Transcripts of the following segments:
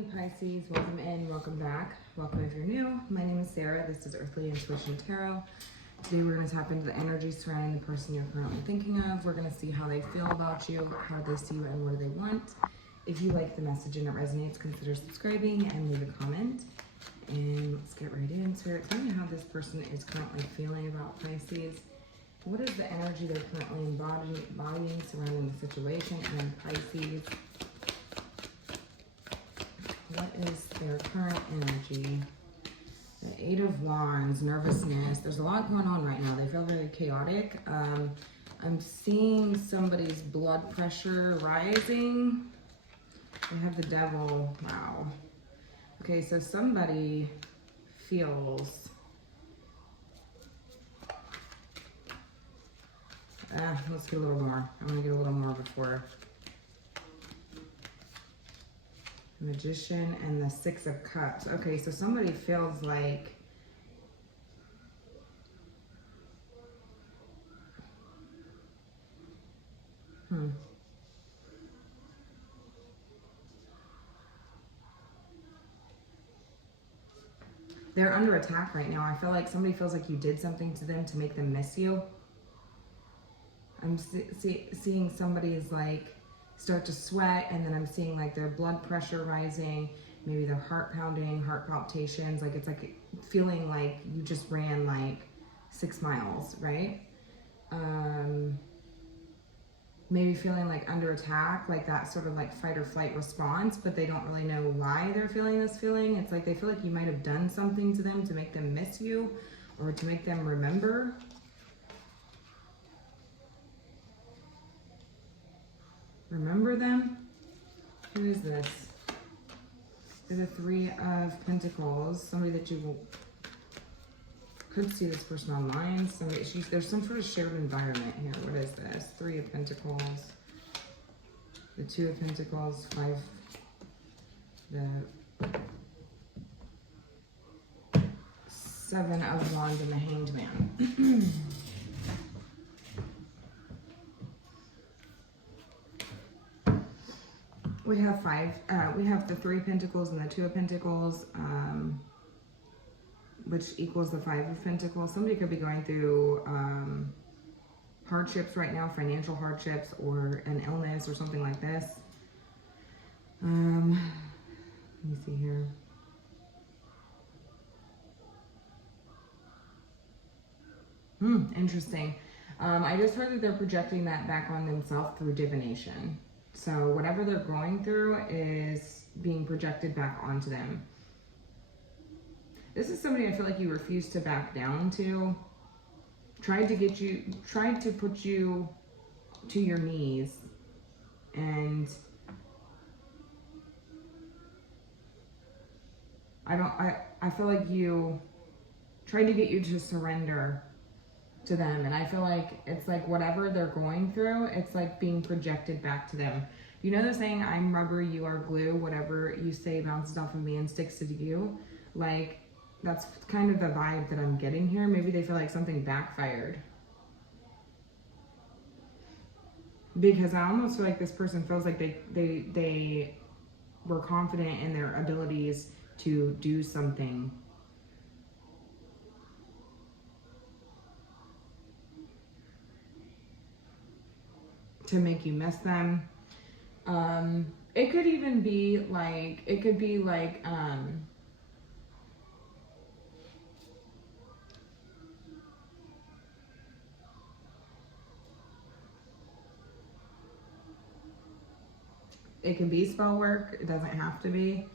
Pisces, welcome in, welcome back. Welcome if you're new. My name is Theyre. This is Earthly Intuition Tarot. Today we're going to tap into the energy surrounding the person you're currently thinking of. We're going to see how they feel about you, how they see you, and what do they want. If you like the message and it resonates, consider subscribing and leave a comment. And let's get right into it. Tell me how this person is currently feeling about Pisces. What is the energy they're currently embodying surrounding the situation and Pisces? What is their current energy? The Eight of Wands, nervousness. There's a lot going on right now. They feel very chaotic. I'm seeing somebody's blood pressure rising. They have the Devil. Wow. Okay, so somebody feels... let's get a little more. I want to get a little more before... Magician and the Six of Cups. Okay, so somebody feels like they're under attack right now. I feel like somebody feels like you did something to them to make them miss you. I'm seeing somebody's like start to sweat, and then I'm seeing like their blood pressure rising, maybe their heart pounding, heart palpitations, like it's like feeling like you just ran like 6 miles, right? Maybe feeling like under attack, like that sort of like fight or flight response, but they don't really know why they're feeling this feeling. It's like they feel like you might have done something to them to make them miss you or to make them remember. Remember them? Who is this? They're the Three of Pentacles. Somebody that you could see this person online. There's some sort of shared environment here. What is this? Three of Pentacles. The Two of Pentacles. The Seven of Wands and the Hanged Man. We have we have the Three of Pentacles and the Two of Pentacles, which equals the Five of Pentacles. Somebody could be going through hardships right now, financial hardships, or an illness or something like this. Let me see here. Interesting. I just heard that they're projecting that back on themselves through divination. So whatever they're going through is being projected back onto them. This is somebody I feel like you refuse to back down to. Tried to put you to your knees, and I feel like you tried to get you to surrender to them, and I feel like it's like whatever they're going through, it's like being projected back to them. You know the saying, I'm rubber, you are glue, whatever you say bounces off of me and sticks to you. Like, that's kind of the vibe that I'm getting here. Maybe they feel like something backfired, because I almost feel like this person feels like they were confident in their abilities to do something to make you miss them. It could even be like, it could be like, it can be spell work. It doesn't have to be.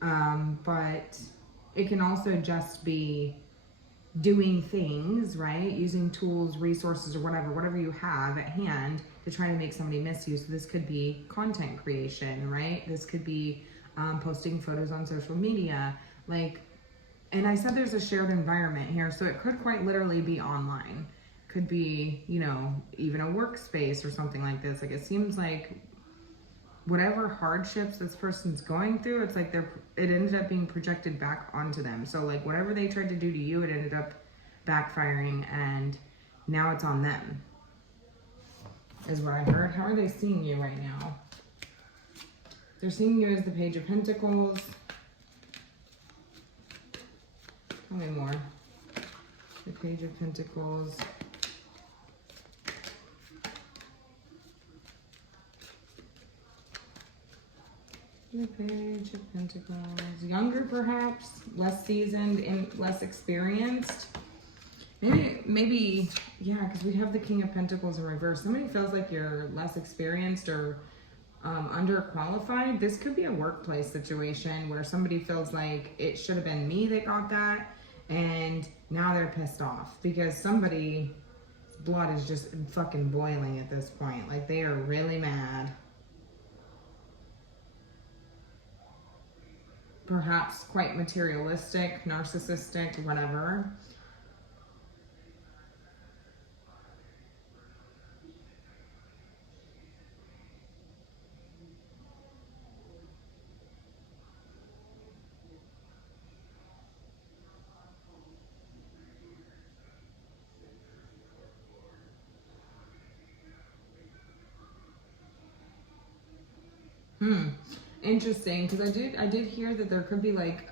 But it can also just be doing things, right? Using tools, resources, or whatever you have at hand to try to make somebody miss you. So this could be content creation, right? This could be posting photos on social media. Like, and I said there's a shared environment here, so it could quite literally be online. Could be, you know, even a workspace or something like this. Like, it seems like whatever hardships this person's going through, it's like it ended up being projected back onto them. So like whatever they tried to do to you, it ended up backfiring, and now it's on them, is what I heard. How are they seeing you right now? They're seeing you as the Page of Pentacles. Tell me more. The Page of Pentacles. The Page of Pentacles. Younger, perhaps. Less seasoned and less experienced. Maybe, yeah, because we have the King of Pentacles in reverse. Somebody feels like you're less experienced or underqualified. This could be a workplace situation where somebody feels like it should have been me that got that, and now they're pissed off because somebody's blood is just fucking boiling at this point. Like, they are really mad. Perhaps quite materialistic, narcissistic, whatever. Interesting, because I did hear that there could be like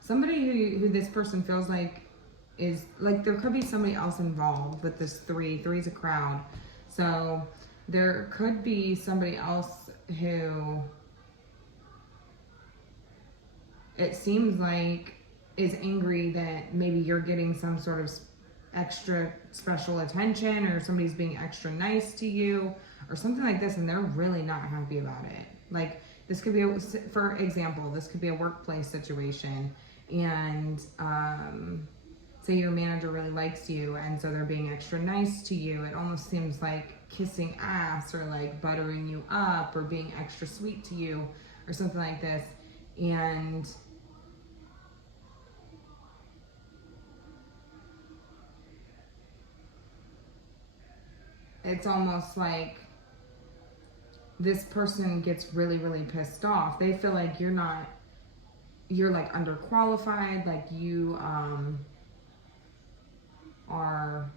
somebody who this person feels like is like, there could be somebody else involved with this three. Three's a crowd, so there could be somebody else who it seems like is angry that maybe you're getting some sort of extra special attention, or somebody's being extra nice to you or something like this, and they're really not happy about it. Like, this could be for example, this could be a workplace situation, and say your manager really likes you, and so they're being extra nice to you. It almost seems like kissing ass, or like buttering you up, or being extra sweet to you, or something like this. And it's almost like this person gets really, really pissed off. They feel like you're like underqualified, like you are,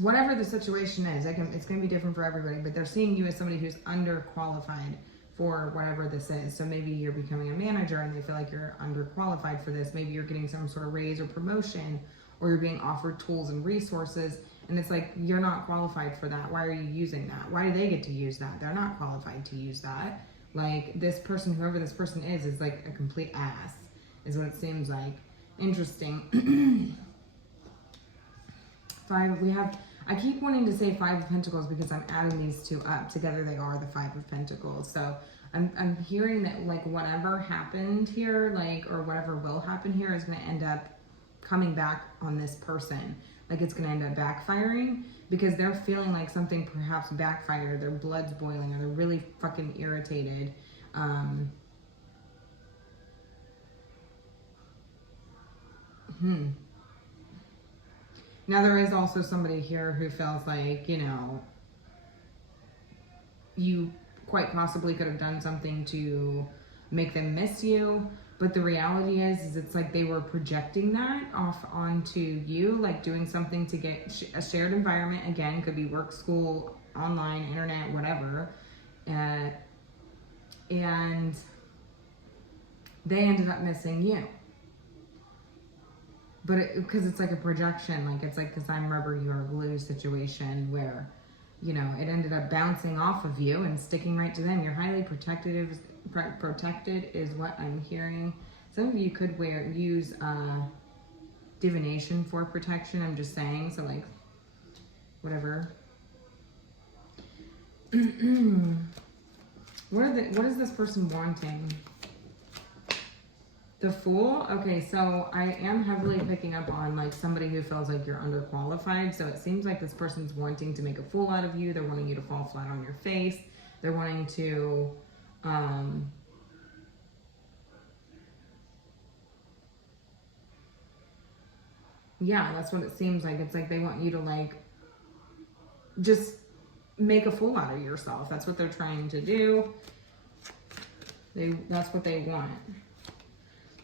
whatever the situation is. It's going to be different for everybody, but they're seeing you as somebody who's underqualified for whatever this is. So maybe you're becoming a manager and they feel like you're underqualified for this. Maybe you're getting some sort of raise or promotion, or you're being offered tools and resources, and it's like, you're not qualified for that. Why are you using that? Why do they get to use that? They're not qualified to use that. Like, this person, whoever this person is like a complete ass, is what it seems like. Interesting. I keep wanting to say Five of Pentacles because I'm adding these two up. Together they are the Five of Pentacles. So I'm hearing that, like, whatever happened here, like, or whatever will happen here is going to end up coming back on this person. Like, it's going to end up backfiring because they're feeling like something perhaps backfired. Their blood's boiling, or they're really fucking irritated. Now, there is also somebody here who feels like, you know, you quite possibly could have done something to make them miss you. But the reality is it's like they were projecting that off onto you, like doing something to get a shared environment. Again, could be work, school, online, internet, whatever. And they ended up missing you. But because it's like a projection, like it's like, because I'm rubber, you're glue situation where, you know, it ended up bouncing off of you and sticking right to them. You're highly protected is what I'm hearing. Some of you could use divination for protection. I'm just saying. So, like, whatever. What is this person wanting? The Fool? Okay, so I am heavily picking up on, like, somebody who feels like you're underqualified. So it seems like this person's wanting to make a fool out of you. They're wanting you to fall flat on your face. They're wanting to, yeah, that's what it seems like. It's like they want you to, like, just make a fool out of yourself. That's what they're trying to do. That's what they want.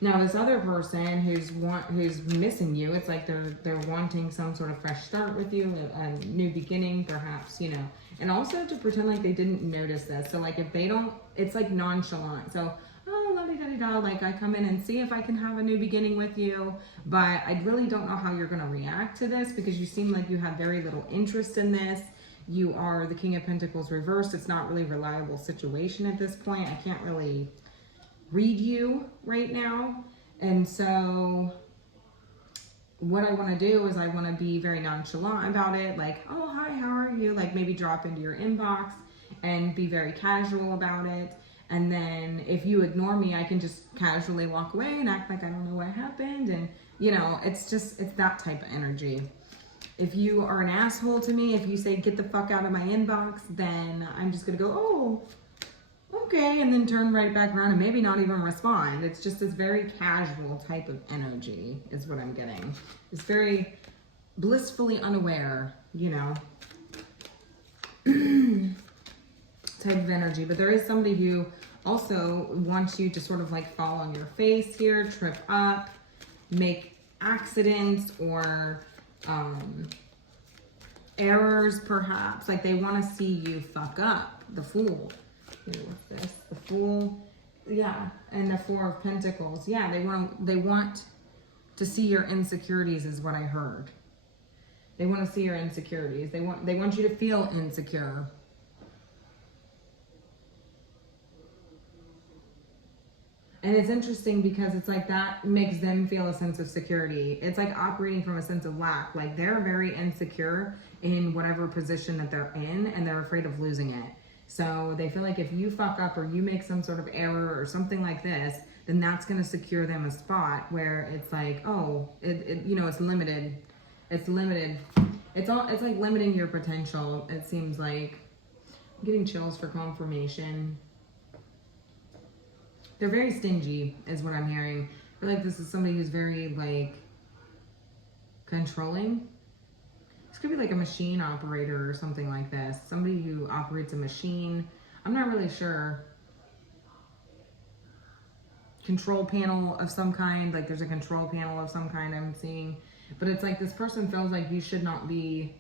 Now this other person who's missing you, it's like they're wanting some sort of fresh start with you, a new beginning, perhaps, you know, and also to pretend like they didn't notice this. So like if they don't, it's like nonchalant. So la-di-da-di-da, like I come in and see if I can have a new beginning with you, but I really don't know how you're going to react to this because you seem like you have very little interest in this. You are the King of Pentacles reversed. It's not really a reliable situation at this point. I can't really read you right now. And so what I want to do is I want to be very nonchalant about it. Like, oh, hi, how are you? Like maybe drop into your inbox and be very casual about it. And then if you ignore me, I can just casually walk away and act like I don't know what happened. And, you know, it's that type of energy. If you are an asshole to me, if you say, get the fuck out of my inbox, then I'm just going to go, oh, okay, and then turn right back around and maybe not even respond. It's just this very casual type of energy is what I'm getting. It's very blissfully unaware, you know, type of energy. But there is somebody who also wants you to sort of like fall on your face here, trip up, make accidents or errors perhaps. Like they want to see you fuck up. The Fool. Here, what's this? The Fool. Yeah, and the Four of Pentacles. Yeah, they want to see your insecurities is what I heard. They want to see your insecurities. They want you to feel insecure. And it's interesting because it's like that makes them feel a sense of security. It's like operating from a sense of lack. Like they're very insecure in whatever position that they're in and they're afraid of losing it. So they feel like if you fuck up or you make some sort of error or something like this, then that's going to secure them a spot where it's like, oh, you know, it's limited. It's limited. It's like limiting your potential. It seems like I'm getting chills for confirmation. They're very stingy is what I'm hearing. I feel like this is somebody who's very like controlling. This could be like a machine operator or something like this. Somebody who operates a machine. I'm not really sure. Control panel of some kind. Like there's a control panel of some kind I'm seeing. But it's like this person feels like you should not be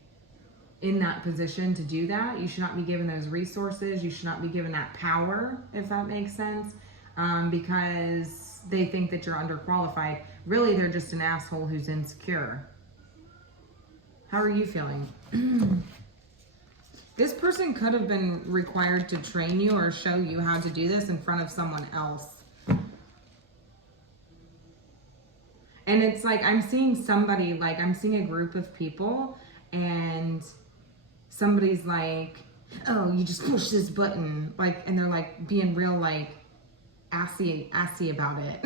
in that position to do that. You should not be given those resources. You should not be given that power, if that makes sense. Because they think that you're underqualified. Really, they're just an asshole who's insecure. How are you feeling? This person could have been required to train you or show you how to do this in front of someone else. And it's like, I'm seeing somebody, like I'm seeing a group of people and somebody's like, oh, you just push this button. Like, and they're like being real like, assy about it.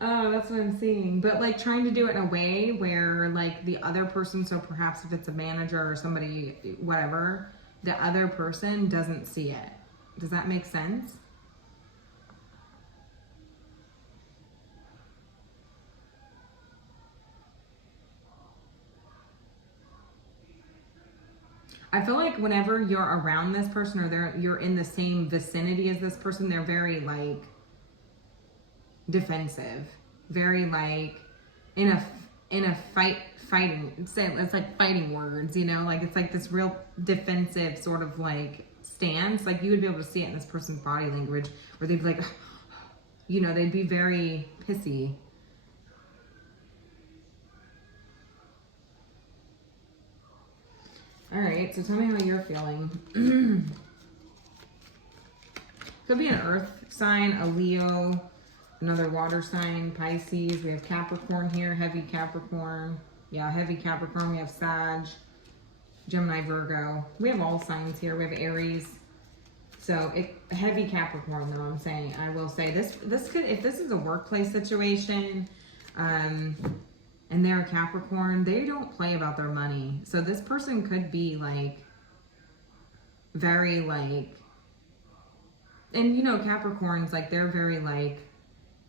Oh, that's what I'm seeing. But like trying to do it in a way where like the other person, so perhaps if it's a manager or somebody, whatever, the other person doesn't see it. Does that make sense? I feel like whenever you're around this person or you're in the same vicinity as this person, they're very like defensive, very like in a fighting. It's like fighting words, you know, like it's like this real defensive sort of like stance. Like you would be able to see it in this person's body language, where they'd be like, you know, they'd be very pissy. All right, so tell me how you're feeling. Could be an earth sign, a Leo, another water sign, Pisces. We have Capricorn here, heavy Capricorn. Yeah, heavy Capricorn. We have Sag, Gemini, Virgo. We have all signs here. We have Aries. So heavy Capricorn, though. I'm saying, I will say this could, if this is a workplace situation, and they're a Capricorn, they don't play about their money. So this person could be like very like, and you know, Capricorns, like they're very like,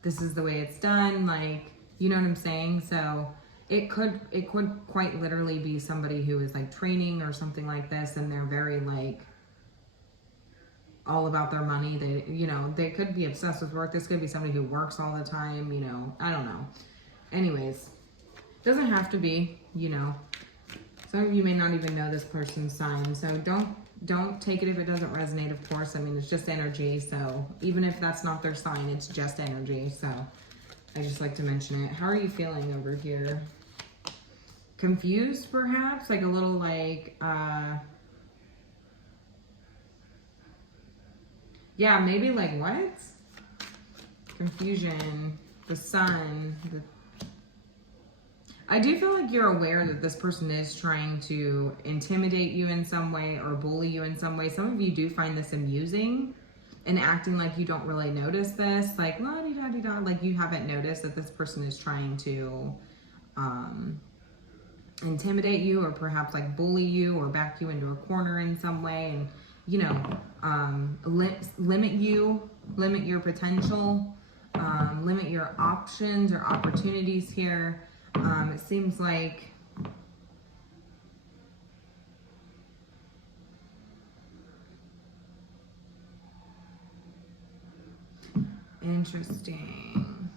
this is the way it's done. Like, you know what I'm saying? So it could quite literally be somebody who is like training or something like this. And they're very like, all about their money. They, you know, they could be obsessed with work. This could be somebody who works all the time, you know, I don't know. Anyways, doesn't have to be, you know. Some of you may not even know this person's sign, so don't take it if it doesn't resonate, of course. I mean, it's just energy, so even if that's not their sign, it's just energy, so I just like to mention it. How are you feeling over here? Confused, perhaps? Like a little like, yeah, maybe like what? Confusion, the sun, I do feel like you're aware that this person is trying to intimidate you in some way or bully you in some way. Some of you do find this amusing and acting like you don't really notice this, like la-di-da-di-da, like you haven't noticed that this person is trying to intimidate you or perhaps like bully you or back you into a corner in some way and, you know, limit your potential, limit your options or opportunities here. It seems like interesting.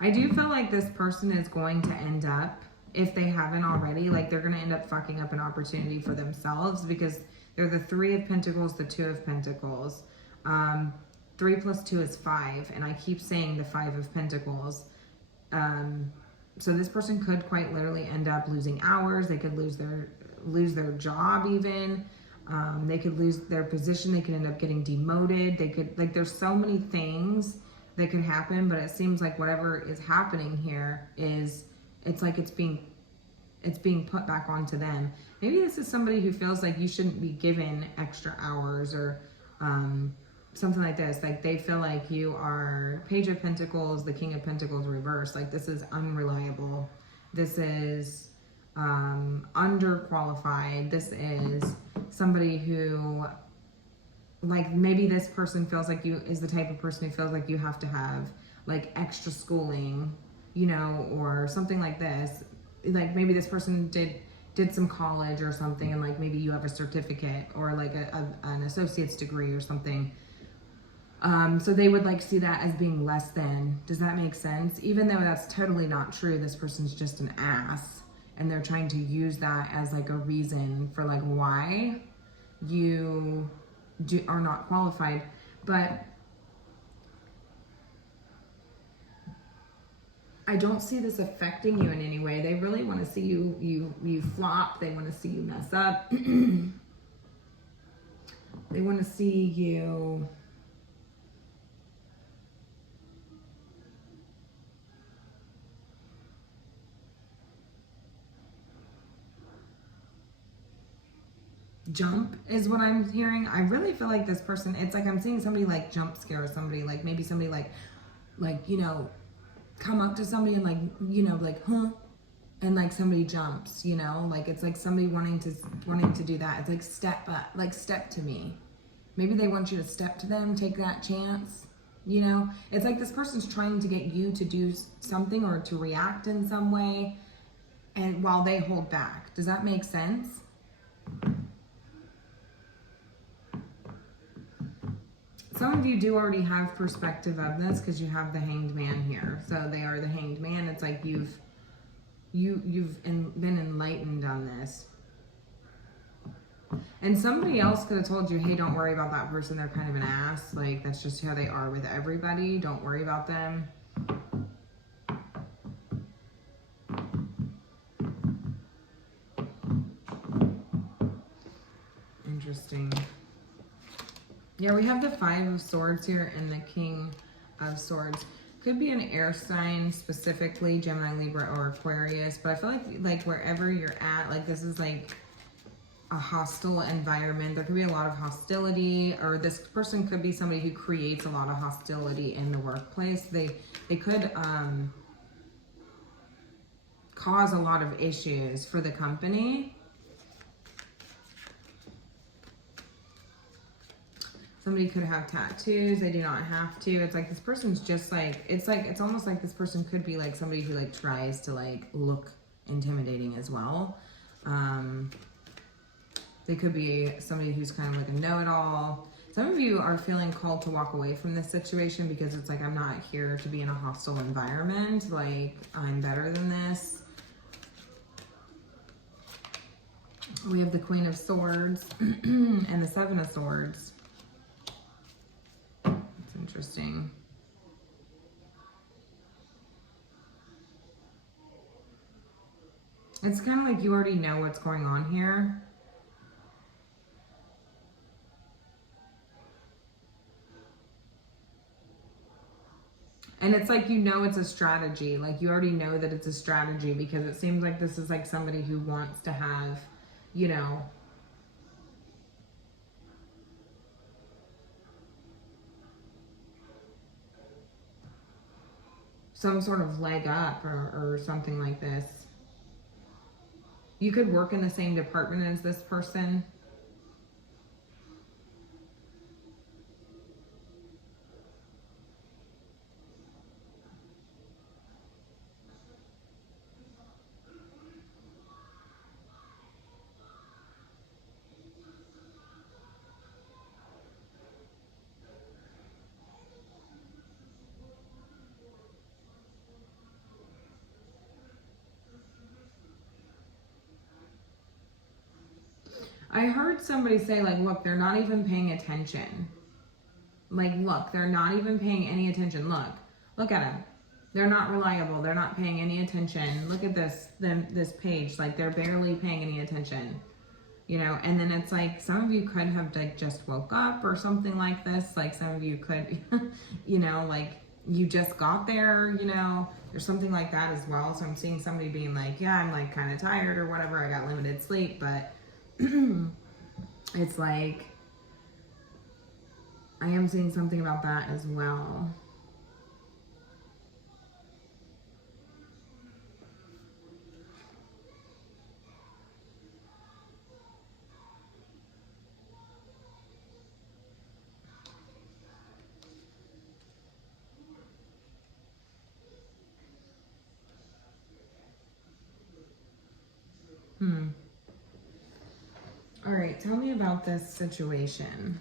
I do feel like this person is going to end up, if they haven't already, like they're going to end up fucking up an opportunity for themselves because they're the 3 of Pentacles, the 2 of Pentacles. 3 plus 2 is 5, and I keep saying the 5 of Pentacles. So this person could quite literally end up losing hours. They could lose their job even. They could lose their position. They could end up getting demoted. They could, like, there's so many things that could happen, but it seems like whatever is happening here is, it's like it's being put back onto them. Maybe this is somebody who feels like you shouldn't be given extra hours or something like this. Like they feel like you are Page of Pentacles, the King of Pentacles reversed. Like this is unreliable. This is underqualified. This is somebody who, like, maybe this person feels like you is the type of person who feels like you have to have like extra schooling, you know, or something like this. Like maybe this person did some college or something, and like maybe you have a certificate or like an associate's degree or something. So they would like see that as being less than. Does that make sense? Even though that's totally not true, this person's just an ass, and they're trying to use that as like a reason for like why you are not qualified. But I don't see this affecting you in any way. They really want to see you flop. They want to see you mess up. They want to see you jump is what I'm hearing. I really feel like this person, it's like I'm seeing somebody like jump scare somebody, like maybe somebody like, you know, come up to somebody and like, you know, like, huh? And like somebody jumps, you know, like it's like somebody wanting to do that. It's like step up, like step to me. Maybe they want you to step to them, take that chance, you know? It's like this person's trying to get you to do something or to react in some way, and while they hold back. Does that make sense? Some of you do already have perspective of this because you have the Hanged Man here. So they are the Hanged Man. It's like you've been enlightened on this. And somebody else could have told you, hey, don't worry about that person. They're kind of an ass. Like, that's just how they are with everybody. Don't worry about them. Interesting. Yeah, we have the 5 of Swords here and the King of Swords. Could be an air sign, specifically Gemini, Libra, or Aquarius. But I feel like wherever you're at, like this is like a hostile environment. There could be a lot of hostility, or this person could be somebody who creates a lot of hostility in the workplace. They could cause a lot of issues for the company. Somebody could have tattoos. They do not have to. It's like this person's just like, it's almost like this person could be like somebody who like tries to like look intimidating as well. They could be somebody who's kind of like a know-it-all. Some of you are feeling called to walk away from this situation because it's like, I'm not here to be in a hostile environment. Like, I'm better than this. We have the Queen of Swords and the Seven of Swords. It's interesting. It's kind of like you already know what's going on here. And it's like, you know, it's a strategy. Like, you already know that it's a strategy because it seems like this is like somebody who wants to have, you know, some sort of leg up or something like this. You could work in the same department as this person. I heard somebody say, like, look, they're not even paying attention. Like, look, they're not even paying any attention. Look at them. They're not reliable. They're not paying any attention. Look at this page. Like, they're barely paying any attention. You know, and then it's like, some of you could have like just woke up or something like this. Like, some of you could, you know, like, you just got there, you know, or something like that as well. So I'm seeing somebody being like, yeah, I'm like kind of tired or whatever. I got limited sleep, but it's like, I am seeing something about that as well. All right, tell me about this situation.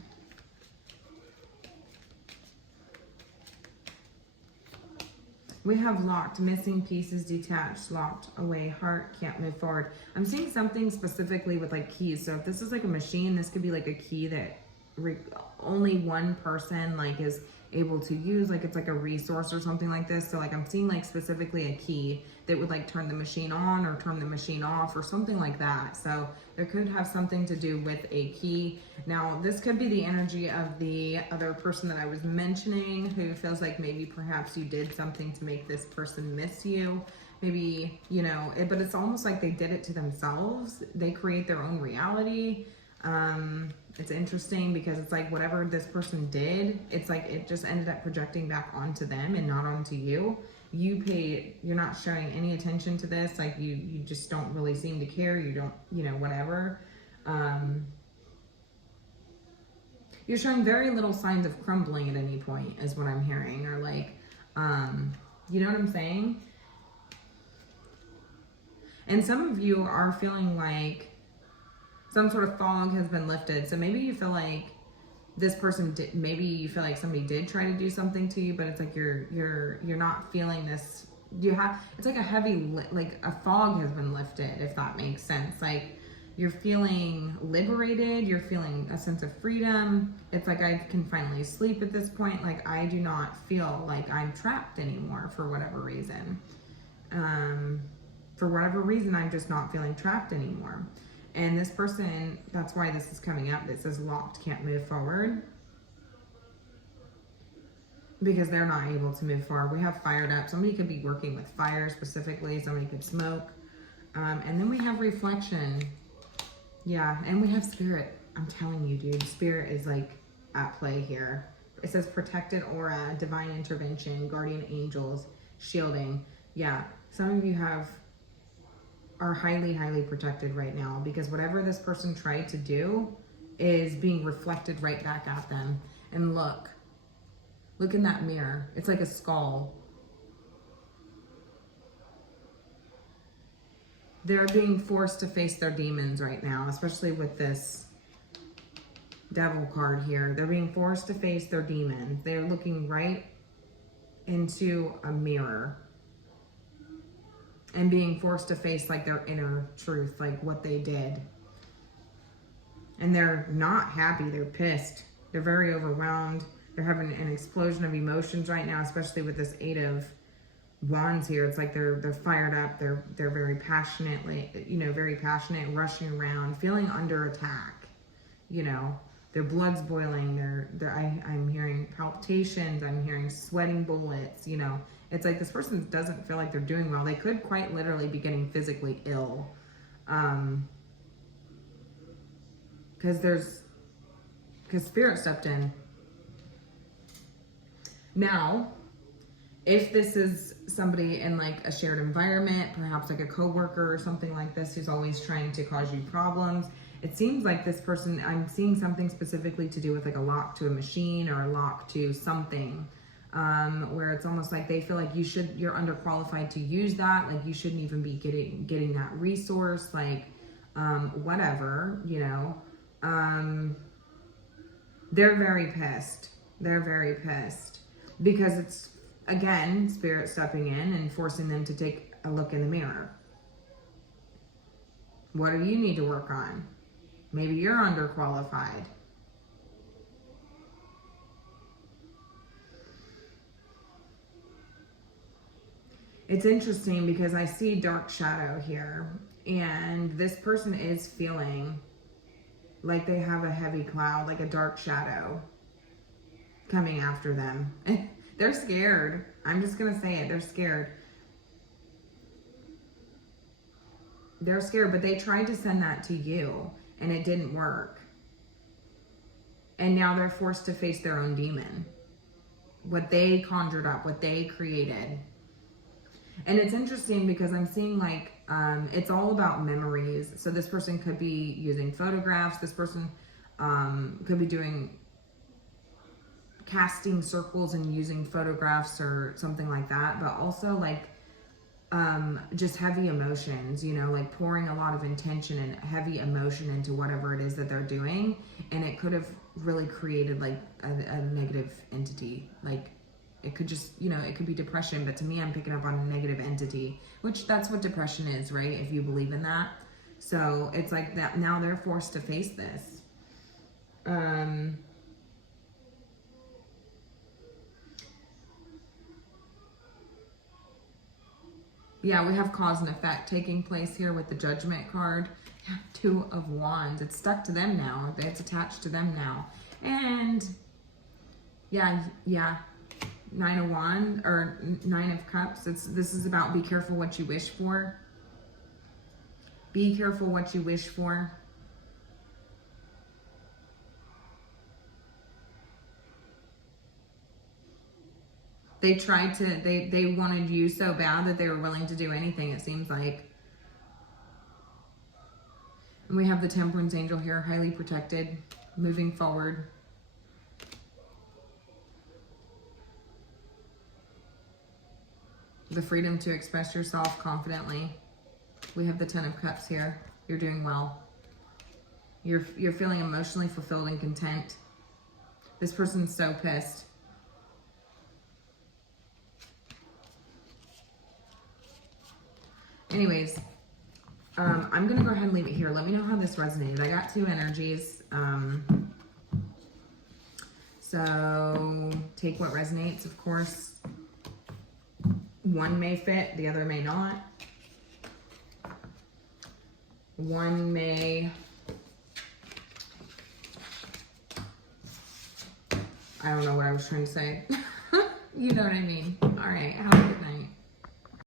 We have locked, missing pieces, detached, locked away, heart, can't move forward. I'm seeing something specifically with like keys. So if this is like a machine, this could be like a key that only one person like is able to use. Like, it's like a resource or something like this. So like, I'm seeing like specifically a key that would like turn the machine on or turn the machine off or something like that. So it could have something to do with a key. Now, this could be the energy of the other person that I was mentioning, who feels like maybe perhaps you did something to make this person miss you. Maybe, you know, but it's almost like they did it to themselves. They create their own reality. It's interesting because it's like whatever this person did, it's like it just ended up projecting back onto them and not onto you. You're not showing any attention to this. Like, you just don't really seem to care. You don't, you know, whatever. You're showing very little signs of crumbling at any point is what I'm hearing, or like, you know what I'm saying? And some of you are feeling like some sort of fog has been lifted. So maybe you feel like this person did, maybe you feel like somebody did try to do something to you, but it's like you're not feeling this. It's like a heavy, like a fog has been lifted, if that makes sense. Like, you're feeling liberated, you're feeling a sense of freedom. It's like, I can finally sleep at this point. Like, I do not feel like I'm trapped anymore for whatever reason. For whatever reason, I'm just not feeling trapped anymore. And this person, that's why this is coming up. It says locked, can't move forward. Because they're not able to move forward. We have fired up. Somebody could be working with fire specifically. Somebody could smoke. And then we have reflection. Yeah, and we have spirit. I'm telling you, dude, spirit is like at play here. It says protected aura, divine intervention, guardian angels, shielding. Yeah, some of you are highly, highly protected right now because whatever this person tried to do is being reflected right back at them. and look. Look in that mirror. It's like a skull. They're being forced to face their demons right now, especially with this Devil card here. They're being forced to face their demons. They're looking right into a mirror and being forced to face like their inner truth, like what they did. And they're not happy. They're pissed. They're very overwhelmed. They're having an explosion of emotions right now, especially with this 8 of Wands here. It's like they're fired up. They're very passionately, very passionate, rushing around, feeling under attack. Their blood's boiling. I'm hearing palpitations. I'm hearing sweating bullets. It's like this person doesn't feel like they're doing well. They could quite literally be getting physically ill. Because Spirit stepped in. Now, if this is somebody in like a shared environment, perhaps like a coworker or something like this who's always trying to cause you problems, it seems like this person, I'm seeing something specifically to do with like a lock to a machine or a lock to something, where it's almost like they feel like you're underqualified to use that, like you shouldn't even be getting that resource, like whatever, they're very pissed. They're very pissed because it's, again, Spirit stepping in and forcing them to take a look in the mirror. What do you need to work on? Maybe you're underqualified. It's interesting because I see dark shadow here, and this person is feeling like they have a heavy cloud, like a dark shadow coming after them. They're scared. I'm just going to say it. They're scared. They're scared, but they tried to send that to you and it didn't work. And now they're forced to face their own demon. What they conjured up, what they created. And it's interesting because I'm seeing like, it's all about memories. So this person could be using photographs. This person could be doing casting circles and using photographs or something like that, but also like just heavy emotions, like pouring a lot of intention and heavy emotion into whatever it is that they're doing, and it could have really created like a negative entity. Like it could just, it could be depression, but to me I'm picking up on a negative entity, which that's what depression is, right? If you believe in that. So it's like that now they're forced to face this. Yeah, we have cause and effect taking place here with the Judgment card. 2 of Wands. It's stuck to them now. It's attached to them now. And yeah. 9 of Wands or 9 of Cups. This is about be careful what you wish for. Be careful what you wish for. They tried to, they wanted you so bad that they were willing to do anything, it seems like. And we have the Temperance Angel here, highly protected, moving forward. The freedom to express yourself confidently. We have the 10 of Cups here. You're doing well. You're feeling emotionally fulfilled and content. This person's so pissed. Anyways, I'm going to go ahead and leave it here. Let me know how this resonated. I got 2 energies. So take what resonates, of course. One may fit, the other may not. One may... I don't know what I was trying to say. You know what I mean. All right, have a good night.